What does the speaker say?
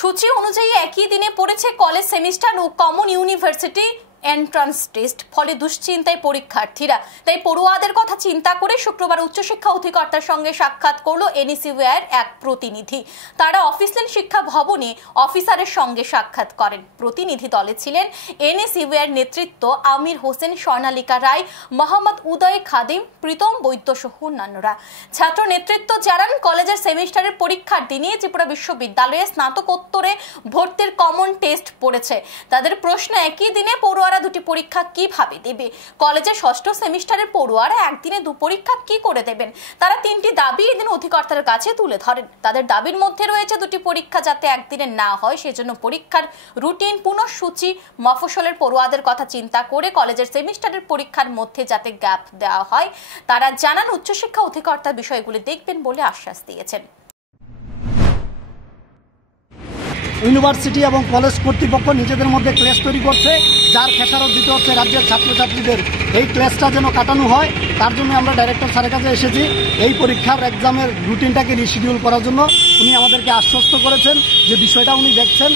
সূচি অনুযায়ী একই দিনে পড়েছে কলেজ সেমিস্টার ও কমন ইউনিভার্সিটি এন্ট্রান্স টেস্ট। ফলে দুশ্চিন্তায় পরীক্ষার্থীরা। তাই পড়ুয়াদের কথা চিন্তা করে শুক্রবার উচ্চশিক্ষা অধিকর্তার সঙ্গে সাক্ষাৎ করলো এনএসইউআইয়ের এক প্রতিনিধি। তারা অফিসিয়াল শিক্ষা ভবনে অফিসারের সঙ্গে সাক্ষাৎ করেন। প্রতিনিধি দলে ছিলেন এনএসইউআইয়ের নেতৃত্ব আমির হোসেন, স্বর্ণালিকা রায়, মোহাম্মদ উদয় খাদিম, প্রীতম বৈদ্য সহ অন্যান্যরা। ছাত্র নেতৃত্ব জানান, কলেজের সেমিস্টারের পরীক্ষার দিনে ত্রিপুরা বিশ্ববিদ্যালয়ে স্নাতকোত্তরে ভর্তির কমন টেস্ট পড়েছে। তাদের প্রশ্ন, একই দিনে পড়ুয়ারা দুটি পরীক্ষা কিভাবে দেবে? কলেজের ষষ্ঠ সেমিস্টারের পড়ুয়ারা একদিনে দু পরীক্ষা কি করে দেবেন? তারা তিনটি দাবি এদিন অধিকর্তার কাছে তুলে ধরেন। তাদের দাবির মধ্যে রয়েছে দুটি পরীক্ষা যাতে একদিনে না হয় সেজন্য পরীক্ষার রুটিন পুনঃসূচি, মফস্বলের পড়ুয়াদের কথা চিন্তা করে কলেজের সেমিস্টারের পরীক্ষার মধ্যে যাতে গ্যাপ দেওয়া হয়। তারা জানান, উচ্চশিক্ষা অধিকর্তা বিষয়গুলি দেখবেন বলে আশ্বাস দিয়েছেন। ইউনিভার্সিটি এবং কলেজ কর্তৃপক্ষ নিজেদের মধ্যে ক্লেশ তৈরি করছে, যার খেসারত দিতে হচ্ছে রাজ্যের ছাত্রছাত্রীদের। এই ক্লেশটা যেন কাটানো হয়, তার জন্য আমরা ডাইরেক্টর স্যারের কাছে এসেছি। এই পরীক্ষার এক্সামের রুটিনটাকে রিশিডিউল করার জন্য উনি আমাদেরকে আশ্বস্ত করেছেন যে বিষয়টা উনি দেখছেন।